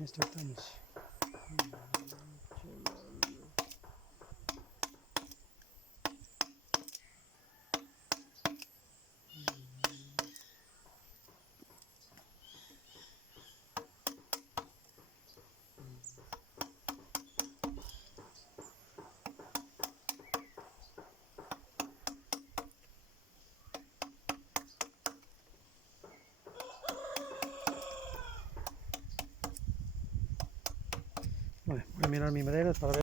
Esto estamos. Vale, voy a mirar mi madera para ver.